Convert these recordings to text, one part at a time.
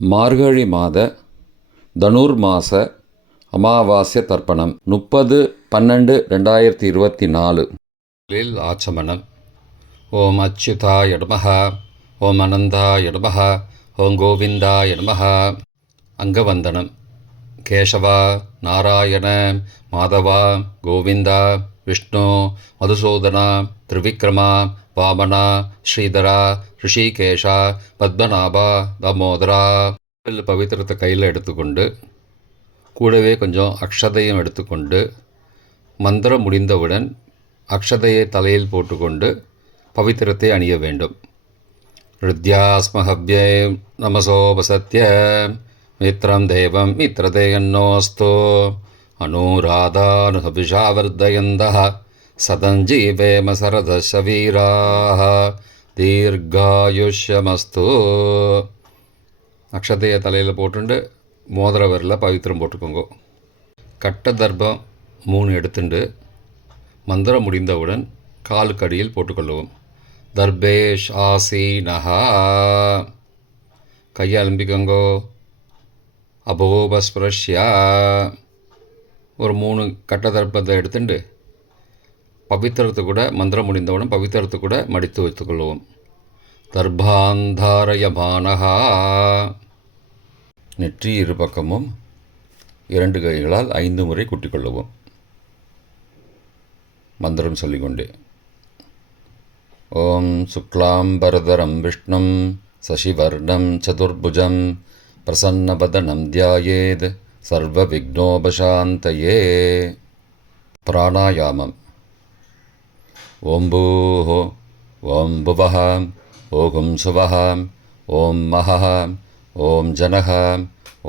மார்கழி மாத தனுர்மாச அமாவாஸ்ய தர்ப்பணம் 30/12/2024 ஆச்சமனம். ஓம் அச்சுதாய நமஹ, ஓம் அனந்தாய நமஹ, ஓம் கோவிந்தாய நமஹ. அங்கவந்தனம். கேசவா, நாராயண, மாதவா, கோவிந்தா, விஷ்ணு, மதுசூதனா, திரிவிக்ரமா, வாமனா, ஸ்ரீதரா, ரிஷிகேஷா, பத்மநாபா, தாமோதரா. பவித்திரத்தை கையில் எடுத்துக்கொண்டு கூடவே கொஞ்சம் அக்ஷதையும் எடுத்துக்கொண்டு மந்திரம் முடிந்தவுடன் அக்ஷதையை தலையில் போட்டுக்கொண்டு பவித்திரத்தை அணிய வேண்டும். ருத்யாஸ்மஹவ்யே நமசோபசத்ய மித்ரம் தேவம் மித்ரதேயன்னோஸ்தோ அனுராதானுஹவிஷாவர்தயந்தः சதஞ்சீவேம சரதசவீராः தீர்காயுஷ்யமஸ்து. அக்ஷதையை தலையில் போட்டுண்டு மோதிர விரலில் பவித்திரம் போட்டுக்கோங்க. கட்ட தர்ப்பம் 3 எடுத்துண்டு மந்திரம் முடிந்தவுடன் காலுக்கடியில் போட்டுக்கொள்ளவும். தர்பேஷ் ஆசீனஹா. கையை அலம்பிக்கோங்கோ. அபோபஸ்பிரஷ்யா. ஒரு 3 கட்ட தர்ப்பத்தை எடுத்துட்டு பவித்திரத்தை கூட மந்திரம் முடிந்தவுடன் பவித்திரத்தை கூட மடித்து வைத்துக்கொள்வோம். தர்பாந்தாரயமானஹா. நெற்றி இரு பக்கமும் 2 கைகளால் 5 முறை குட்டிக்கொள்ளவும். மந்திரம் சொல்லிக்கொண்டே. ஓம் சுக்லாம்பரதரம் விஷ்ணும் சசிவர்ணம் சதுர்புஜம் பிரசன்னவதனம் தியாயேத் சர்வ விக்னோபசாந்தயே. பிராணாயாமம். ஓம் பூஹ, ஓம் புவஹ, ஓம் சுவஹ, ஓம் மஹஹ, ஓம் ஜனஹ,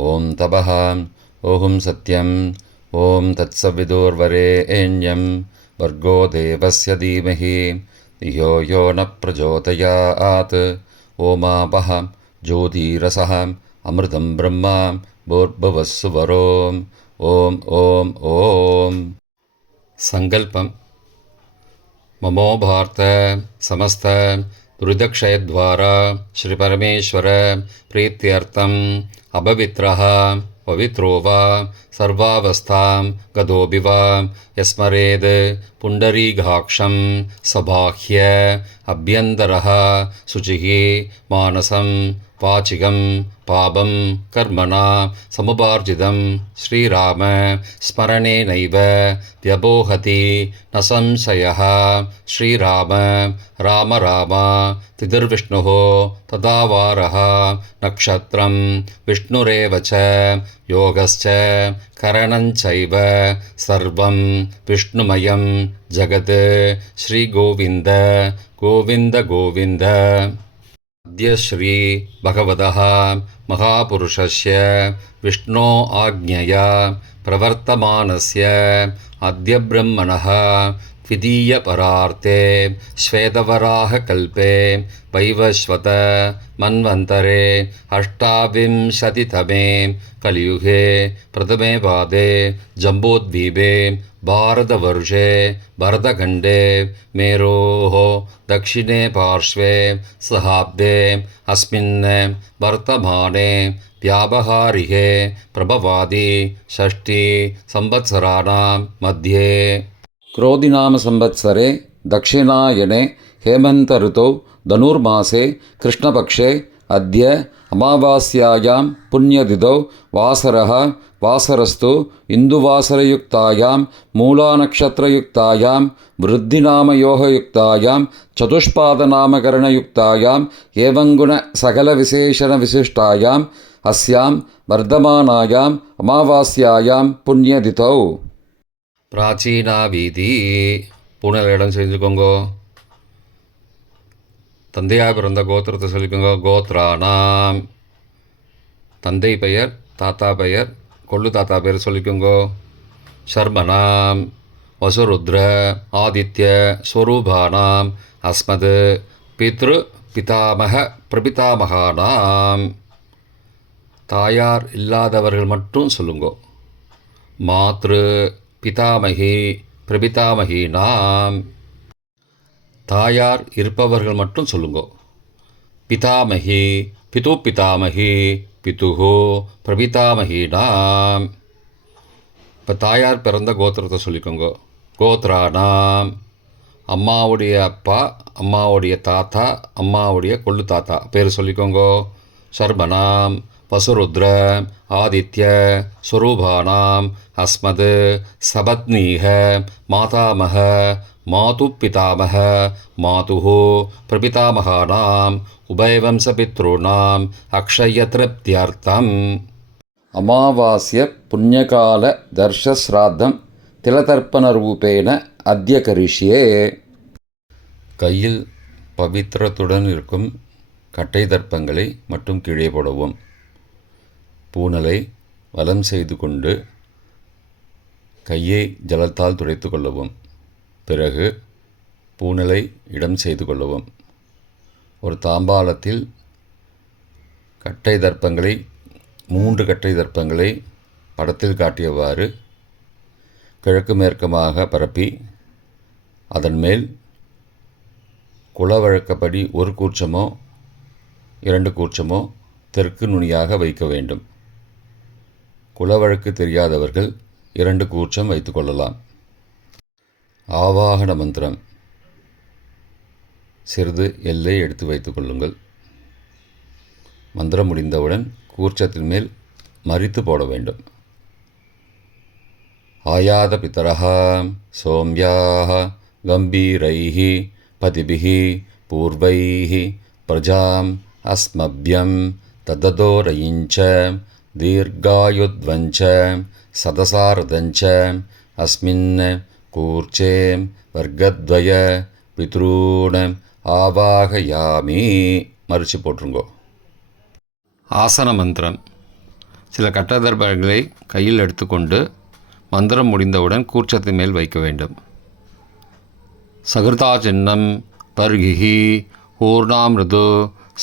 ஓம் தபஹ, ஓம் சத்யம், ஓம் தத்சவிதுர்வரேண்யம் வர்கோ தேவஸ்ய தீமஹி धियो यो न प्रचोदयात्. ओमापः ज्योतिरसः अमृतं ब्रह्मा भूर्भुवस्सुवरोम्. ओम ओम ओम. संकल्पम. ममो भारत समस्त दुरितक्षयद्वारा श्री परमेश्वर प्रीत्यर्थम अपवित्रः पवित्रो वा सर्वावस्थां गतोऽपि वा यस्मरेद् पुण्डरीकाक्षं सबाह्य अभ्यन्तरः शुचिः मानसं वाचिकं पापं कर्मणा समुपार्जितं श्रीराम स्मरणेनैव व्यपोहति न संशयः. श्रीराम राम राम तिथिर्विष्णुः तदावारः नक्षत्रं विष्णुरेव च योगश्च करणञ्चैव सर्वं विष्णुमयं जगत्. श्रीगोविन्द गोविन्द गोविन्द. अद्य श्री भगवतः महापुरुषस्य विष्णो आज्ञया प्रवर्तमानस्य अद्य ब्रह्मणः द्वितीयपरार्थे श्वेतवराहकल्पे वैवस्वत मन्वन्तरे 28तमे कलियुगे प्रथमे पादे जम्बूद्वीपे भारतवर्षे भरतखण्डे मेरोः दक्षिणे पार्श्वे सहाब्दे अस्मिन् वर्तमाने व्यावहारिके प्रभवादि 6 संवत्सराणां मध्ये क्रोधिनाम संवत्सरे दक्षिणायने हेमंत ऋतौ धनुर्मासे कृष्णपक्षे अद्य अमावास्यायां पुण्यतिथौ वासरः वासरस्तु इन्दुवासरयुक्तायां मूलानक्षत्रयुक्तायां वृद्धिनामयोगयुक्तायां चतुष्पादनामकरणयुक्तायां एवंगुण सकलविशेषणविशिष्टायाम् अस्यां वर्धमानायाम् अमावास्यायां पुण्यतिथौ. பிராச்சீனா வீதி. பூனல் இடம் செஞ்சுக்கோங்கோ. தந்தையாக பிறந்த கோத்திரத்தை சொல்லிக்கோங்க. கோத்ரானாம். தந்தை பெயர், தாத்தா பெயர், கொள்ளு தாத்தா பெயர் சொல்லிக்கோங்கோ. ஷர்மனாம் வசுருத்ர ஆதித்ய ஸ்வரூபானாம் அஸ்மத் பித்ரு பிதாமக பிரபிதாமகானாம். தாயார் இல்லாதவர்கள் மட்டும் சொல்லுங்கோ. மாத்ரு பிதாமகி பிரபிதாமகினாம். தாயார் இருப்பவர்கள் மட்டும் சொல்லுங்கோ. பிதாமகி பிது பிதாமகி பிதுஹோ பிரபிதாமகீனாம். இப்போ தாயார் பிறந்த கோத்திரத்தை சொல்லிக்கோங்க. கோத்ரானாம், அம்மாவுடைய அப்பா, அம்மாவுடைய தாத்தா, அம்மாவுடைய கொள்ளு தாத்தா பேர் சொல்லிக்கோங்க. சர்மனாம் வசுருத்ர ஆதித்ய ஸ்வரூபானாம் அஸ்மத் சபத்னீக மாதாமக மாது பிதாமக மாதுஹோ பிரபிதாமகானாம் உபயவம்சபித்ருணாம் அக்ஷயத்ருப்தியர்த்தம். அமாவாஸ்ய புண்ணியகால தர்ஷஸ்ராத்தம் திலதர்ப்பணரூபேன அத்ய கரிஷ்யே. கையில் பவித்திரத்துடன் இருக்கும் கட்டை தர்ப்பங்களை மட்டும் கீழே போடவும். பூனலை வலம் செய்து கொண்டு கையை ஜலத்தால் துடைத்து கொள்ளவும். பிறகு பூனலை இடம் செய்து கொள்ளவும். ஒரு தாம்பாளத்தில் கட்டை தர்ப்பங்களை 3 கட்டை தர்ப்பங்களை படத்தில் காட்டியவாறு கிழக்கு மேற்கமாக பரப்பி அதன் மேல் குலவழக்கப்படி 1 கூர்ச்சமோ 2 கூர்ச்சமோ தெற்கு நுனியாக வைக்க வேண்டும். குலவழக்கு தெரியாதவர்கள் 2 கூர்ச்சம் வைத்து கொள்ளலாம். ஆவாகன மந்திரம். சிறிது எல்லை எடுத்து வைத்து கொள்ளுங்கள். மந்திரம் முடிந்தவுடன் கூர்ச்சத்தின் மேல் மரித்து போட வேண்டும். ஆயாத பிதரஹ சோம்யாஹ கம்பீரைஹ பதிபிஹ பூர்வைஹ பிரஜாம் அஸ்மப்யம் தததோரயிஞ்ச தீர்காயுத்வஞ்ச சதசாரதஞ்ச அஸ்மின் கூர்ச்சே வர்க்கத்வய பித்ரூண ஆவாகயாமி. மறித்து போட்டுருங்கோ. ஆசன மந்திரம். சில கட்டதர்பங்களை கையில் எடுத்துக்கொண்டு மந்திரம் முடிந்தவுடன் கூர்ச்சத்தின் மேல் வைக்க வேண்டும். சகிருதா சின்னம் பர்கிஹி ஊர்ணாமிருது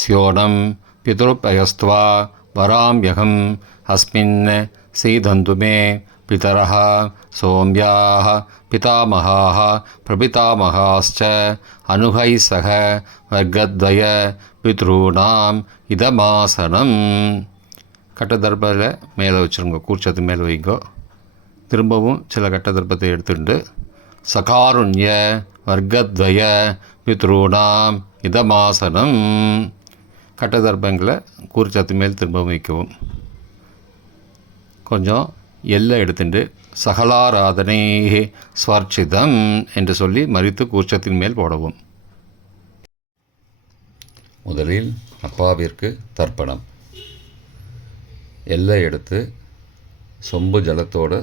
ஸ்யோனம் பிதுருப்பயஸ்துவா வராம்யகம் அஸ்மின் சீதந்துமே பிதரஹ சோம்யாஹ பிதாமகாஹ பிரபிதாமகாஸ்ச அனுகை சக வர்க்கத்வய பித்ருணாம் இதமாசனம். கட்டதர்பத்தில் மேலே வச்சுருங்க. கூர்ச்சத்து மேலே வைங்கோ. திரும்பவும் சில கட்டதர்ப்பத்தை எடுத்துட்டு சகாருண்ய வர்க்கத்வய பித்ருணாம் இதமாசனம். கட்டதர்ப்பங்களை கூர்ச்சத்து மேல் திரும்பவும் வைக்கவும். கொஞ்சம் எல்லை எடுத்துட்டு சகலாராதனை ஸ்வர்ச்சிதம் என்று சொல்லி மறித்து கூர்ச்சத்தின் மேல் போடவும். முதலில் அப்பாவிற்கு தர்ப்பணம். எல்லை எடுத்து சொம்பு ஜலத்தோடு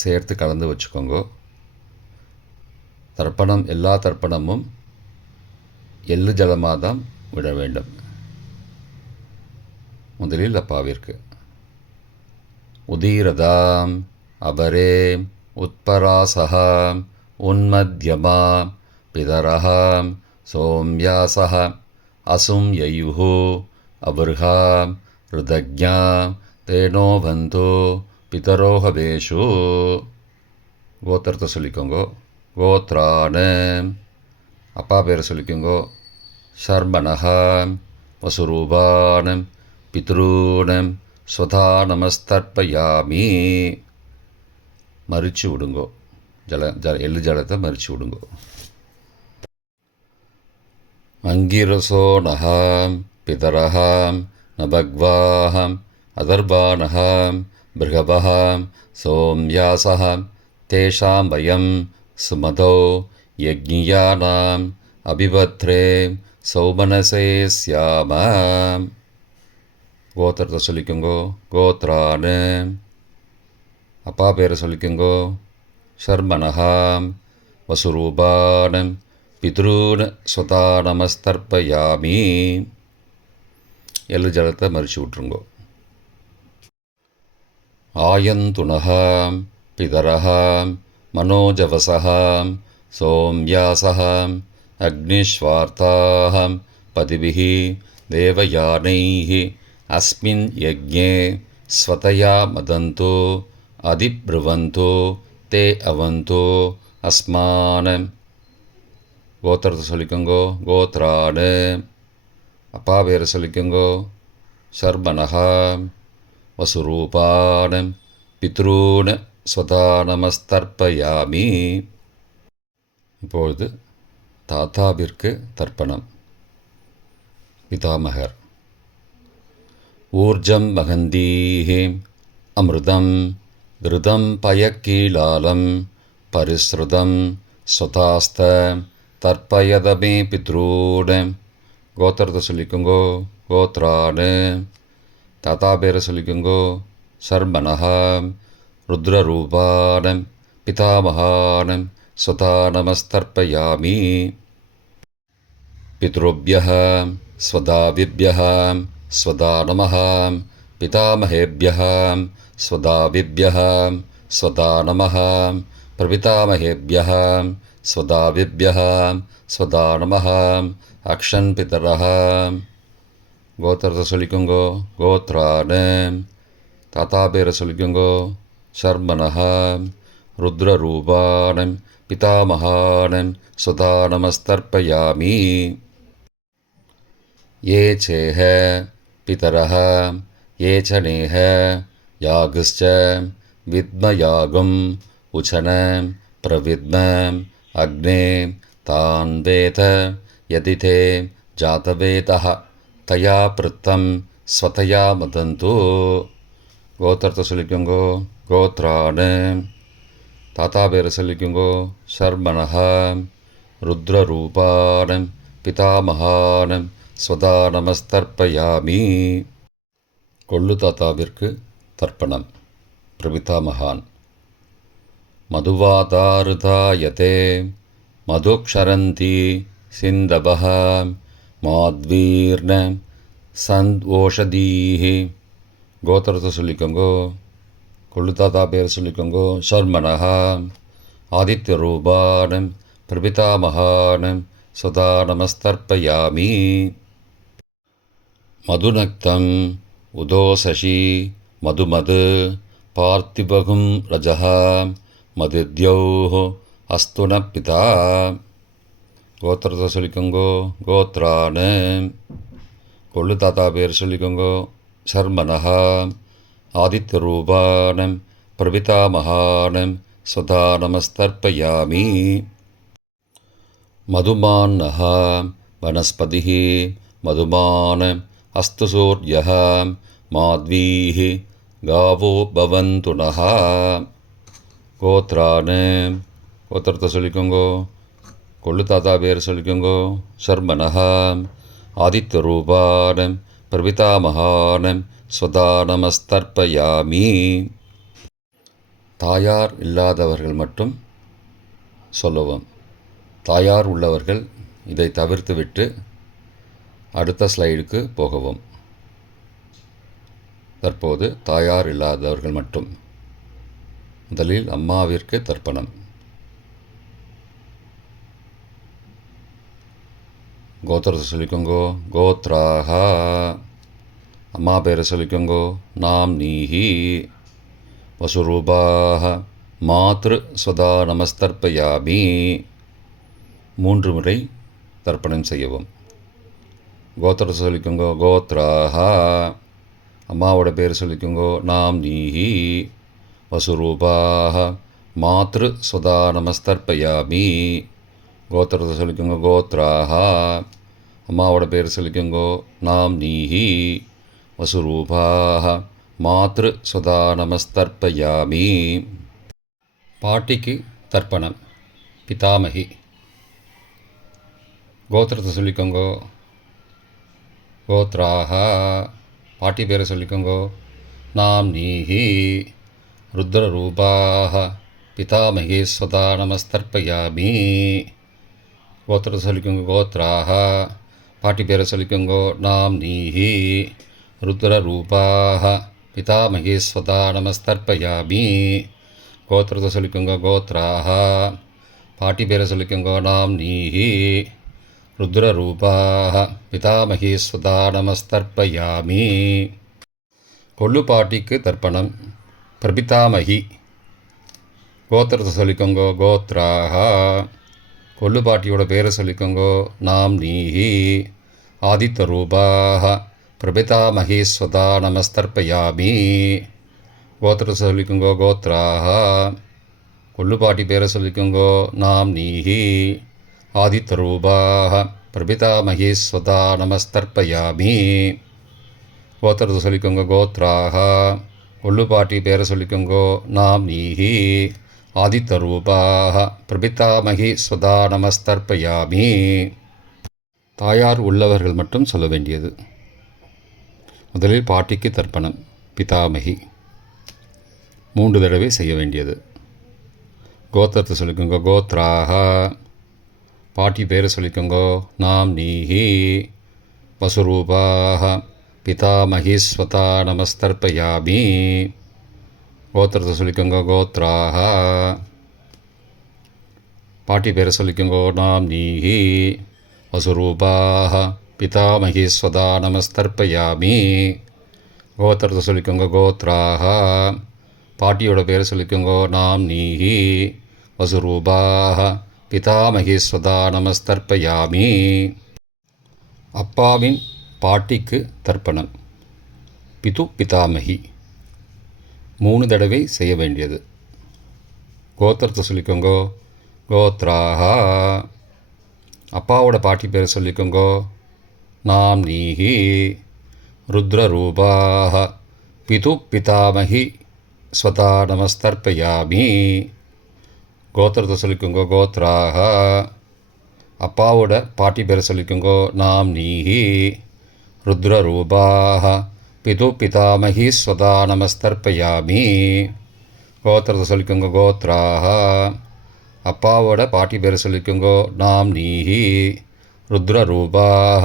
சேர்த்து கலந்து வச்சுக்கோங்க. தர்ப்பணம் எல்லா தர்ப்பணமும் எள்ளு ஜலமாக தான் விட வேண்டும். முதலில் அப்பாவிற்கு உதீரதாம் அபரே உத்பராசகாம் உன்மத்யமாம் பிதரஹாம் சோம்யாசஹ அசும் யயுஹோ அபர்ஹாம் ருதக்ஞாம் தேனோ பந்தோ பிதரோஹபேஷு. கோத்திரத்தை சொல்லிக்கோங்கோ. கோத்ரான. அப்பா பேரை சொல்லிக்கோங்கோ. சர்மனஹாம் வசுரூபானம் பித்ரூனம் ஸ்வதா நமஸ்தர்ப்பயாமி. மறித்து விடுங்கோ. எள்ளு ஜலத்தை மறித்து விடுங்கோ. அங்கிரசோனஹாம் பிதரஹாம் நபக்வாஹாம் அதர்பானஹாம் பிருகபஹாம் சோம்யாசஹாம் தேஷாம் வயம் சுமதோ யக்ஞியானாம் அபிபத்ரே சௌமனசே ஸ்யாமாம். கோத்திரத்தை சொல்லிக்கோங்கோ. கோத்ரான. அப்பா பேரை சொல்லிக்கோங்கோ. சர்மனஹாம் வசுரூபானம் பித்ரூன் ஸ்வதா நமஸ்தர்ப்பயாமி. எள்ளு ஜலத்தை மறித்து விட்ருங்கோ. ஆயந்துனஹாம் பிதரஹாம் மனோஜவசஹாம் சோம்யாசஹாம் அக்னிஸ்வார்த்தாஹாம் பதிபிஹி தேவயானைஹி அஸ்மின் யக்ஞே ஸ்வதயா மதந்தோ அதிப்ருவந்தோ தே அவந்தோ அஸ்மானம். கோத்திரத்தை சொல்லிக்கோங்கோ. கோத்ரான. அப்பா பேரை சொல்லிக்கோங்கோ. சர்மனஹாம் வசுரூபான் பித்ரூன் ஸ்வதா நமஸ்தர்ப்பயாமி. இப்பொழுது தாத்தாவிற்கு தர்ப்பணம். பிதாமகர். ஊர்ஜம் மகந்தீஹே அமிர்தம் கிருதம் பயக்கீலாலம் பரிஸ்ருதம் ஸ்வதாஸ்த தர்ப்பயதமே பித்ரூன். கோத்திரத்தை சொல்லிக்கோங்கோ. கோத்ரான். தாத்தா பேரை சொல்லிக்கோங்கோ. சர்மனஹா ருத்ரரூபான் பிதாமகான் ஸ்வதா நமஸ்தர்ப்பயாமி. பித்ருभ्यः स्वदाविभ्यः स्वदा नमः. पितामहेभ्यः स्वदाविभ्यः स्वदा नमः. प्रपितामहेभ्यः स्वदाविभ्यः स्वदा नमः. अक्षन् पितरः. கோத்திரத்தை சொல்லிக்கோங்கோ. கோத்ரான். தாத்தா பேரை சொல்லிக்கோங்கோ. சர்மனஹா ருத்ரரூபான் பிதாமகான் ஸ்வதா நமஸ்தர்ப்பயாமி. ये चेह पितरः ये च नेह यागश्च विद्मयागम् उचन प्रविद्म अग्ने तान् वेद यदि ते जातवेदः तया पृत्तं स्वतया मदन्तु. கோத்திரத்தை சொல்லிக்கோங்கோ. கோத்ரான். தாத்தா பேரை சொல்லிக்கோங்கோ. சர்மனஹா ருத்ரரூபான் பிதாமகான் ஸ்வதா நமஸ்தர்ப்பயாமி. கொள்ளு தாத்தாவிற்கு தர்ப்பணம். பிரபிதாமகான். மதுவாதாருதாயதே மதுக்ஷரந்தி சிந்தபஹ மாத்வீர்ண சந்த்வோஷதீஹி. கோத்திரத்தை சொல்லிக்கோங்கோ. கொள்ளு தாத்தா பேர் சொல்லிக்கோங்கோ. சர்மனஹா ஆதித்யரூபான் பிரபிதாமகான் ஸ்வதா நமஸ்தர்ப்பயாமி. மதுநக்தம் உதோசசி மதுமது பார்த்திபகும் ரஜः மதித்யௌः அஸ்துன பிதா. கோத்திரத்தை சொல்லிக்கோங்கோ. கோத்ரான். கொள்ளு தாத்தா பேர் சொல்லிக்கோங்கோ. சர்மனஹா ஆதித்யரூபான் பிரபிதாமகான் ஸ்வதா நமஸ்தர்ப்பயாமி. மதுமான்னः वनस्पतिः मधुमान् अस्तु सूर्यः माध्वीः गावो भवन्तु नः. கோத்ரான். கோத்திரத்தை சொல்லிக்கோங்கோ. கொள்ளு தாத்தா பேர் சொல்லிக்கோங்கோ. சர்மனஹா ஆதித்யரூபான் பிரபிதாமகான் ஸ்வதா நமஸ்தர்ப்பயாமி. தாயார் இல்லாதவர்கள் மட்டும் சொல்லவும். தாயார் உள்ளவர்கள் இதை தவிர்த்துவிட்டு அடுத்த ஸ்லைடுக்கு போகவும். தற்போது தாயார் இல்லாதவர்கள் மட்டும். முதலில் அம்மாவிற்கு தர்ப்பணம். கோத்திரத்தை சொல்லிக்கோங்கோ. கோத்ராஹா. அம்மா பேரை சொல்லிக்கோங்கோ. நாம் நீஹி வசுரூபாஹ மாத்ரு ஸ்வதா நமஸ்தர்ப்பயாமி. 3 முறை தர்ப்பணம் செய்யவும். கோத்திரத்தை சொல்லிக்கோங்கோ. கோத்ராஹா. அம்மாவோட பேர் சொல்லிக்கோங்கோ. நாம் நீஹி வசுரூபாஹ மாத்ரு ஸ்வதா நமஸ்தர்ப்பயாமி. கோத்திரத்தை சொல்லிக்கோங்கோ. கோத்ராஹா. அம்மாவோட பேர் சொல்லிக்கோங்கோ. நாம் நீஹி வசுரூபாஹ மாத்ரு ஸ்வதா நமஸ்தர்ப்பயாமி. பாட்டிக்கு தர்ப்பணம். பிதாமகி. கோத்திரத்தை சொல்லிக்கோங்கோ. கோத்ராஹா. பாட்டி பேரை சொல்லிக்கோங்கோ. நாம் நீஹி ருத்ரரூபாஹ பிதாமகி ஸ்வதா நமஸ்தர்ப்பயாமி. கோத்திரத்தை சொல்லிக்கோங்கோ. கோத்ராஹா. பாட்டி பேரை சொல்லிக்கோங்கோ. நாம் நீஹி ருத்ரரூபாஹ பிதாமகி ஸ்வதா நமஸ்தர்ப்பயாமி. கோத்திரத்தை சொல்லிக்கோங்கோ. கோத்ராஹா. பாட்டி பேரை சொல்லிக்கோங்கோ. நாம் நீஹி ருத்ரரூபாஹ பிதாமகி ஸ்வதா நமஸ்தர்ப்பயாமி. கொள்ளு பாட்டிக்கு தர்ப்பணம். பிரபிதாமகி. கோத்திரத்தை சொல்லிக்கோங்கோ. கோத்ராஹா. கொள்ளு பாட்டியோட பேரை சொல்லிக்கோங்கோ. நாம் நீஹி ஆதித்யரூபாஹ பிரபிதாமகி ஸ்வதா நமஸ்தர்ப்பயாமி. கோத்திரத்தை சொல்லிக்கோங்கோ கோத்ராக. கொள்ளுப்பாட்டி பேரை சொல்லிக்கோங்கோ நாம் நீஹி. ஆதித்தரூபாக பிரபிதாமகி ஸ்வதா நமஸ்தர்ப்பயாமி. கோத்திரத்தை சொல்லிக்கோங்க கோத்ராக. கொள்ளுப்பாட்டி பேரை சொல்லிக்கோங்கோ நாம் நீஹி. ஆதித்தரூபாக பிரபிதாமகி ஸ்வதா நமஸ்தர்ப்பயாமி. தாயார் உள்ளவர்கள் மட்டும் சொல்ல வேண்டியது. முதலில் பாட்டிக்கு தர்ப்பணம். பிதாமகி 3 தடவை செய்ய வேண்டியது. கோத்திரத்தை சொல்லிக்கோங்க கோத்ராக. பாட்டி பேரை சொல்லிக்கோங்கோ நாம் நீஹி. வசுரூபாக பிதாமகி ஸ்வதா நமஸ்தர்ப்பயாமி. கோத்திரத்தை சொல்லிக்கோங்க கோத்ராக. பாட்டி பேரை சொல்லிக்கோங்கோ நாம் நீஹி. வசுரூபாக பிதாமகி ஸ்வதா நமஸ்தர்ப்பயாமி. கோத்திரத்தை சொல்லிக்கோங்க கோத்ராக. பாட்டியோட பேரை சொல்லிக்கோங்கோ நாம் நீஹி. வசுரூபாக பிதாமகி ஸ்வதா நமஸ்தர்ப்பயாமி. அப்பாவின் பாட்டிக்கு தர்ப்பணம். பிது பிதாமகி 3 தடவை செய்ய வேண்டியது. கோத்திரத்தை சொல்லிக்கோங்கோ கோத்ராக. அப்பாவோட பாட்டி பேரை சொல்லிக்கோங்கோ நாம் நீஹி. ருத்ரரூபாக பிது பிதாமகி ஸ்வதா நமஸ்தர்ப்பயாமி. கோத்திரத்தை சொல்லிக்கோங்கோ கோத்ராக. அப்பாவோட பாட்டி பேரை சொல்லிக்கோங்கோ நாம் நீஹி. ருத்ரரூபாக பிது பிதாமகி ஸ்வதா நமஸ்தர்ப்பயாமி. கோத்திரத்தை சொல்லிக்கோங்க கோத்ராக. அப்பாவோட பாட்டி பேரை சொல்லிக்கோங்கோ நாம் நீஹி. ருத்ரரூபாக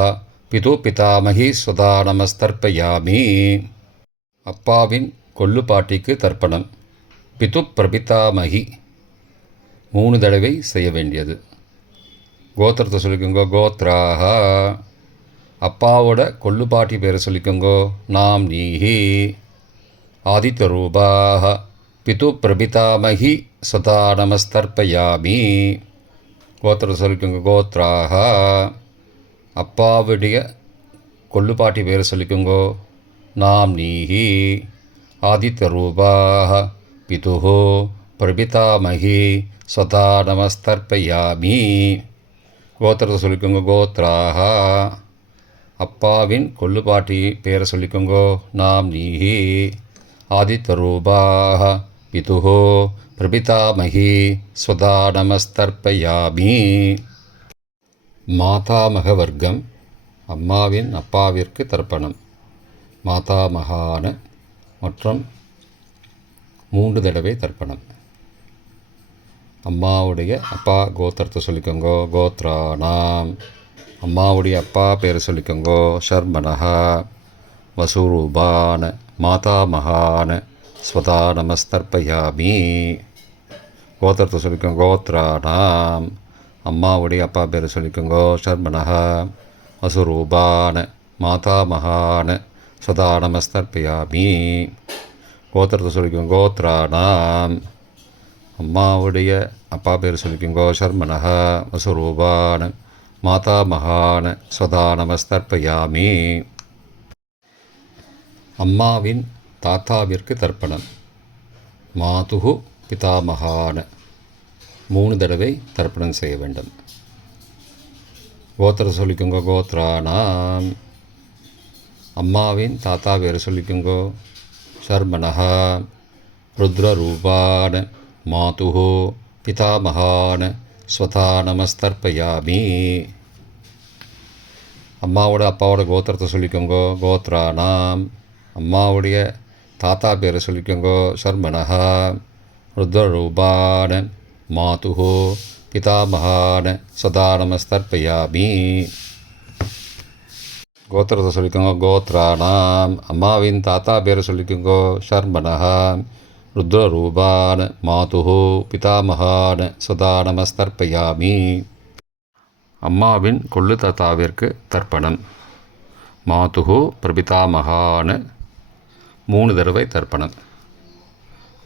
பிது பிதாமகி ஸ்வதா நமஸ்தர்ப்பயாமி. அப்பாவின் கொள்ளு பாட்டிக்கு தர்ப்பணம். பிது பிரபிதாமகி 3 தடவை செய்ய வேண்டியது. கோத்திரத்தை சொல்லிக்கோங்கோ கோத்ராக. அப்பாவோட கொள்ளுப்பாட்டி பேரை சொல்லிக்கோங்கோ நாம் நீஹி. ஆதித்தரூபாக பிது பிரபிதாமகி ஸ்வதா நமஸ்தர்ப்பயாமி. கோத்திரத்தை சொல்லிக்கோங்க கோத்ராக. அப்பாவுடைய கொள்ளுப்பாட்டி பேரை சொல்லிக்கோங்கோ நாம் நீஹி. ஆதித்தரூபாக பிது பிரபிதாமகி ஸ்வதா நமஸ்தர்ப்பயாமி. கோத்திரத்தை சொல்லிக்கோங்க கோத்ராக. அப்பாவின் கொள்ளுப்பாட்டி பேரை சொல்லிக்கோங்கோ நாம் நீஹி. ஆதித்தரூபாக பிது பிரபிதாமகி ஸ்வதா நமஸ்தர்ப்பயாமி. மாதாமக வர்க்கம். அம்மாவின் அப்பாவிற்கு தர்ப்பணம். மாதாமகான மற்றும் 3 தடவை தர்ப்பணம். அம்மாவுடைய அப்பா கோத்திரத்தை சொல்லிக்கோங்கோ கோத்ரானாம். அம்மாவுடைய அப்பா பேரை சொல்லிக்கோங்கோ ஷர்மனஹா. வசுரூபான மாதாமகான ஸ்வதா நமஸ்தர்ப்பயாமி. கோத்திரத்தை சொல்லிக்கோங்க கோத்ரானாம். அம்மாவுடைய அப்பா பேரை சொல்லிக்கோங்கோ ஷர்மனஹா. வசுரூபான மாதாமகான ஸ்வதா நமஸ்தர்ப்பயாமி. கோத்திரத்தை சொல்லிக்கோங்க கோத்ரானாம். அம்மாவுடைய அப்பா பேர் சொல்லிக்கோங்கோ ஷர்மனஹ. வசுரூபான மாதாமகான ஸ்வதா நமஸ்தர்ப்பயாமி. அம்மாவின் தாத்தாவிற்கு தர்ப்பணம். மாதுகு பிதாமகான 3 தடவை தர்ப்பணம் செய்ய வேண்டும். கோத்திரத்தை சொல்லிக்கோங்கோ கோத்ரானாம். அம்மாவின் தாத்தா பேர் சொல்லிக்கோங்கோ ஷர்மனஹ. ருத்ரரூபான மாதுகு பிதாமகான ஸ்வதா நமஸ்தர்ப்பயாமி. அம்மாவோட அப்பாவோட கோத்திரத்தை சொல்லிக்கோங்கோ கோத்ரானாம். அம்மாவுடைய தாத்தா பேரை சொல்லிக்கோங்கோ ஷர்மனஹ. ருத்ரரூபான மாதுகு பிதாமகான ஸ்வதா நமஸ்தர்ப்பயாமி. கோத்திரத்தை சொல்லிக்கோங்க கோத்ரானாம். அம்மாவின் தாத்தா பேரை சொல்லிக்கோங்கோ ஷர்மனஹ. ருத்ரரூபான மாதுகு பிதாமகான ஸ்வதா நமஸ்தர்ப்பயாமி. அம்மாவின் கொள்ளு தாத்தாவிற்கு தர்ப்பணம். மாதுகு பிரபிதாமகான 3 தடவை தர்ப்பணம்.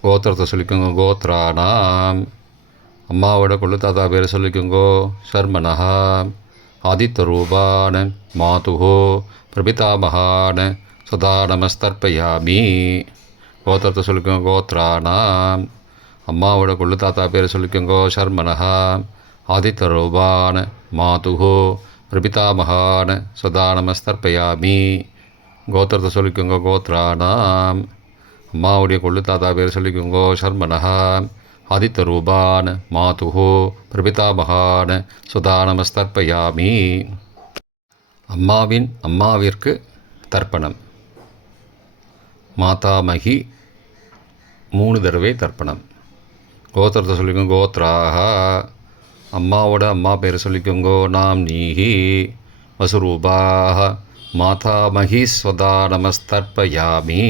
கோத்திரத்தை சொல்லிக்கோங்க கோத்ரானாம். அம்மாவோட கொள்ளு தாத்தா பேரை சொல்லிக்கோங்கோ ஷர்மனஹா. ஆதித்தரூபான மாதுகு பிரபிதாமகான் சதா நமஸ்தர்ப்பயாமி. கோத்திரத்தை சொல்லிக்கோங்க. கோத்ரானாம். அம்மாவோட கொள்ளு தாத்தா பேர் சொல்லிக்கோங்கோ. சர்மனஹா. ஆதித்தரூபான் மாதுஹோ பிரபிதாமகான் சதா நமஸ்தர்ப்பயாமி. கோத்திரத்தை சொல்லிக்கோங்க. கோத்ரானாம். அம்மாவுடைய கொள்ளு தாத்தா பேர் சொல்லிக்கோங்கோ. சர்மனஹா. ஆதித்தரூபான் மாதுஹோ பிரபிதாமகான் சதா நமஸ்தர்ப்பயாமி. அம்மாவிற்கு தர்ப்பணம். மாதாமகி 3 தடவை தர்ப்பணம். கோத்திரத்தை சொல்லிக்கோங்க. கோத்ராக. அம்மாவோட அம்மா பேர் சொல்லிக்கோங்கோ. நாம் நீஹி வசுரூபாக மாதாமகி ஸ்வதா நமஸ்தர்ப்பயாமி.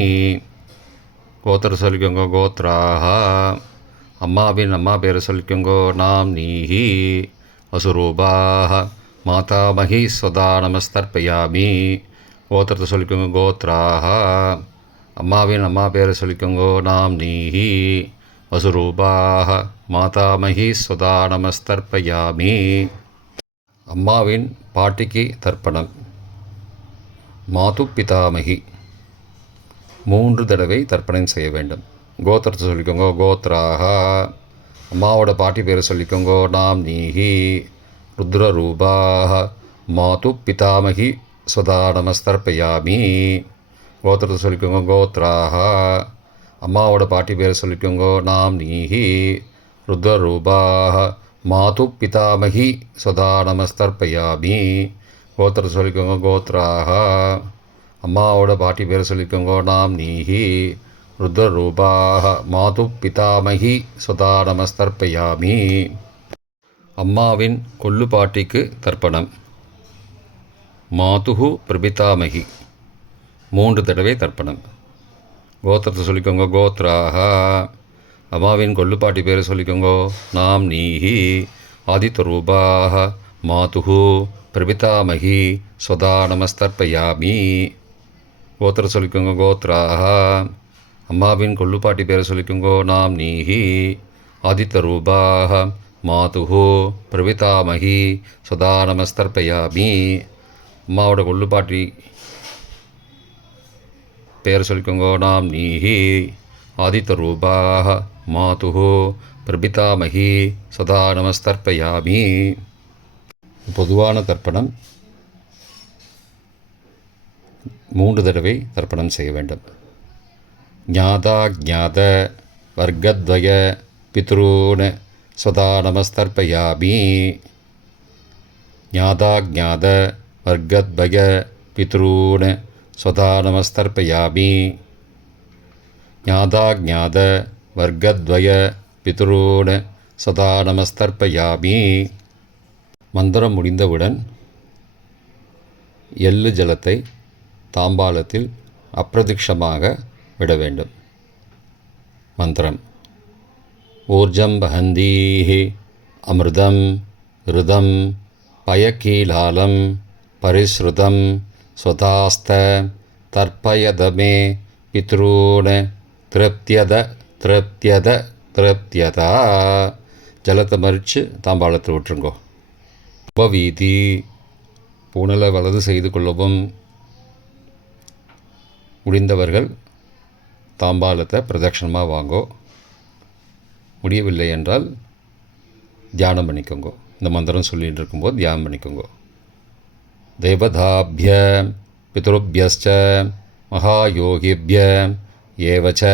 கோத்திரத்தை சொல்லிக்கோங்க. கோத்ராக. அம்மாவின் அம்மா பேர் சொல்லிக்கோங்கோ. நாம் நீஹி வசுரூபாக மாதாமகி ஸ்வதா நமஸ்தர்ப்பயாமி. கோத்திரத்தை சொல்லிக்கோங்க. கோத்ராக. அம்மாவின் அம்மா பேரை சொல்லிக்கோங்கோ. நாம் நீஹி வசுரூபாக மாதாமகி ஸ்வதா நமஸ்தர்ப்பயாமி. அம்மாவின் பாட்டிக்கு தர்ப்பணம். மாது பிதாமகி 3 தடவை தர்ப்பணம் செய்ய வேண்டும். கோத்திரத்தை சொல்லிக்கோங்க. கோத்ராக. அம்மாவோட பாட்டி பேரை சொல்லிக்கோங்கோ. நாம் நீஹி ருத்ரரூபாக மாது பிதாமகி ஸ்வதா நமஸ்தர்ப்பயாமி. கோத்திரத்தை சொல்லிக்கோங்க. கோத்ராக. அம்மாவோட பாட்டி பேரை சொல்லிக்கோங்கோ. நாம் நீஹி ருத்ரரூபாக மாது பிதாமகி ஸ்வதா நமஸ்தர்ப்பயாமி. கோத்திரத்தை சொல்லிக்கோங்க. கோத்ராக. அம்மாவோட பாட்டி பேரை சொல்லிக்கோங்கோ. நாம் நீஹி ருத்ரரூபாக மாது பிதாமகி ஸ்வதா நமஸ்தர்ப்பயாமி. அம்மாவின் கொள்ளு பாட்டிக்கு தர்ப்பணம். மாதுஹு பிரபிதாமகி 3 தடவை தர்ப்பணம். கோத்திரத்தை சொல்லிக்கோங்க. கோத்ராக. அம்மாவின் கொள்ளுப்பாட்டி பேரை சொல்லிக்கோங்கோ. நாம் நீஹி ஆதித்தரூபாக மாதுஹு பிரபிதாமகி ஸ்வதா நமஸ்தர்ப்பயாமி. கோத்திரத்தை சொல்லிக்கோங்க. கோத்ராக. அம்மாவின் கொள்ளுப்பாட்டி பேரை சொல்லிக்கோங்கோ. நாம் நீஹி ஆதித்தரூபாக மாதுஹு பிரபிதாமகி ஸ்வதா நமஸ்தர்ப்பயாமி. அம்மாவோட கொள்ளுப்பாட்டி பேர் சொல்லிக்கோங்கோ. நாம் நீஹி ஆதித்தரூபாக மாதுஹு பிரபிதாமகி சதா நமஸ்தர்ப்பயாமி. பொதுவான தர்ப்பணம் 3 தடவை தர்ப்பணம் செய்ய வேண்டும். ஞாதா ஞாத வர்க்கத்வய பித்ரூன் சதா நமஸ்தர்ப்பயாமி. ஞாதா ஞாத வர்க்கத்வய பித்ரூன் சதா நமஸ்தர்ப்பயாமி. ஞாதா ஞாத வர்க்கத்வய பித்ரூன் சதா நமஸ்தர்ப்பயாமி. மந்திரம் முடிந்தவுடன் எள்ளு ஜலத்தை தாம்பாலத்தில் அப்பிரதிக்ஷமாக விட வேண்டும். மந்திரம். ஊர்ஜம் வஹந்தீஹி அமிர்தம் ருதம் பயக்கீலாலம் பரிஸ்ருதம் ஸ்வதாஸ்த தர்ப்பயதமே பித்ரூன் திருப்தியத திருப்தியத திருப்தியதா. ஜலத்தை மறித்து தாம்பாளத்தில் விட்டுருங்கோ. உபவீதி. பூனலை வலது செய்து கொள்ளவும். முடிந்தவர்கள் தாம்பாலத்தை பிரதட்சணமாக வாங்கோ. முடியவில்லை என்றால் தியானம் பண்ணிக்கோங்கோ. இந்த மந்திரம் சொல்லிகிட்டு இருக்கும்போது தியானம் பண்ணிக்கோங்கோ. தேவதாபிய பித்ருபியஸ்ச மகாயோகிபிய ஏவச்ச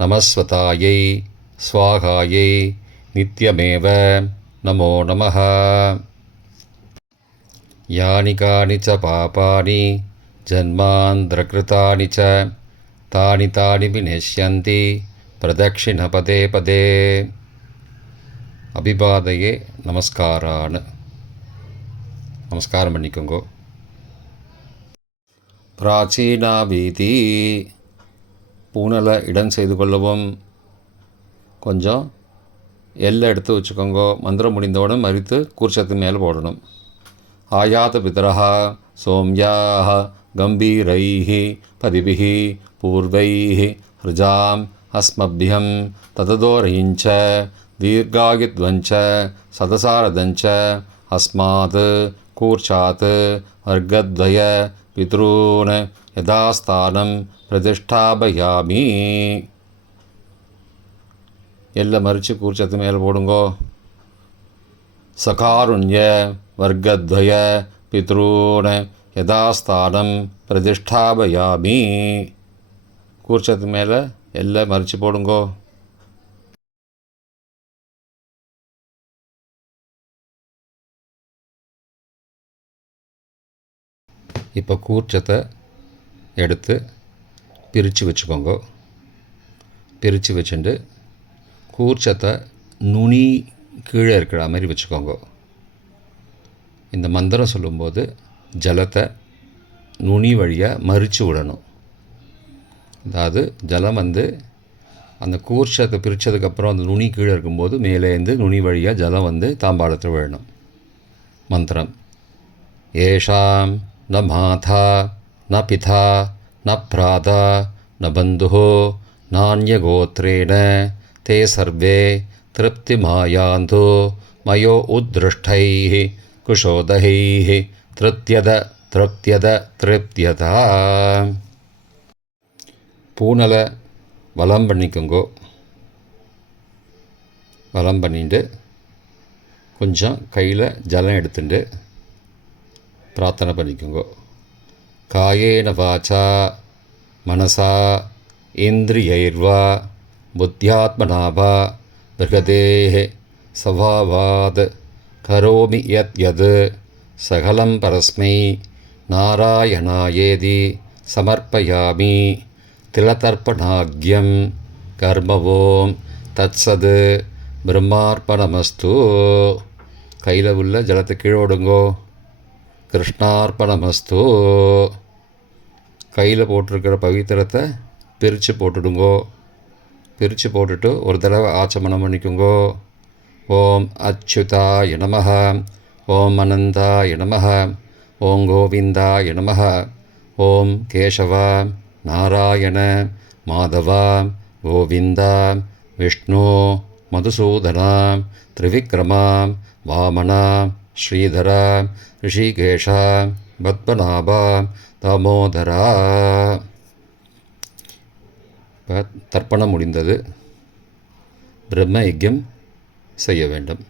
நமஸ்வதாயை ஸ்வாகாயை நித்யமேவ நமோ நமः. யானி கானி ச பாபானி ஜன்மாந்திரகிருதானி ச தானி தானி விநஷ்யந்தி பிரதக்ஷிண பதே பதே. அபிபாதையே நமஸ்காரான்னு நமஸ்காரம் பண்ணிக்கோங்கோ. பிராச்சீனா வீதி. பூனலை இடம் செய்து கொள்ளவும். கொஞ்சம் எல்லை எடுத்து வச்சுக்கோங்கோ. மந்திரம் முடிந்தவுடன் மறித்து கூர்ச்சத்து மேலே போடணும். ஆயாத பிதரஹா சோம்யாஹ கம்பீரைஹி பதிபிஹி பூர்வைஹி ஹிருஜாம் அஸ்மபியம் தததோரயிஞ்ச தீர்காகித்வஞ்ச சதசாரதஞ்ச அஸ்மாத் கூர்ச்சாத் வர்க்கத்வய பித்ரூன் யதாஸ்தானம் பிரதிஷ்டாபயாமி. எல்லை மறித்து கூர்ச்சத்து மேலே போடுங்கோ. சகாருண்ய வர்க்கத்வய பித்ரூன் யதாஸ்தானம் பிரதிஷ்டாபயாமி. கூர்ச்சத்து மேலே எல்லை மறித்து போடுங்கோ. இப்போ கூர்ச்சத்தை எடுத்து பிரித்து வச்சுக்கோங்க. பிரித்து வச்சுட்டு கூர்ச்சத்தை நுனி கீழே இருக்கிற மாதிரி வச்சுக்கோங்க. இந்த மந்திரம் சொல்லும்போது ஜலத்தை நுனி வழியாக மறித்து விடணும். அதாவது ஜலம் அந்த கூர்ச்சத்தை பிரித்ததுக்கப்புறம் அந்த நுனி கீழே இருக்கும்போது மேலேருந்து நுனி வழியாக ஜலம் தாம்பாளத்தில் விழணும். மந்திரம்: ஏஷாம் ந மாதா ந பிதா ந பிராதா ந பந்துஹோ நான்யகோத்ரேண தே சர்வே திருப்திமாயாந்து மயோ உத்ருஷ்டைः குஷோதகைः திருப்தியத திருப்தியத திருப்தியதா. பூனலை வலம் பண்ணிக்கோங்கோ. வலம் பண்ணிட்டு கொஞ்சம் கையில் ஜலம் எடுத்துட்டு பிரார்த்தனை பண்ணிக்கோங்க. காயேன வாச்சா மனசா இந்திரியைர்வா புத்தியாத்மனாவா பிருகதேஹ சவாவாத் கரோமி யத் யத் சகலம் பரஸ்மை நாராயணாயேதி சமர்ப்பயாமி. திலதர்ப்பணாக்யம் கர்மவோம் தத்சத் பிரம்மார்ப்பணமஸ்து. கையில் உள்ள ஜலத்தை கீழோடுங்கோ. கிருஷ்ணார்ப்பணமஸ்து. கையில் போட்டிருக்கிற பவித்திரத்தை பிரித்து போட்டுடுங்கோ. பிரித்து போட்டுட்டு ஒரு தடவை ஆச்சமனம் பண்ணிக்கோங்கோ. ஓம் அச்சுதாய நமஹ, ஓம் அனந்தாய நமஹ, ஓம் கோவிந்தாய நமஹ, ஓம் கேசவா நாராயண மாதவா கோவிந்தா விஷ்ணு மதுசூதனா திரிவிக்ரமா வாமனா ஸ்ரீதரா ரிஷிகேஷா பத்மநாபா தாமோதரா. தர்ப்பணம் முடிந்தது. பிரம்ம யஜ்யம் செய்ய வேண்டும்.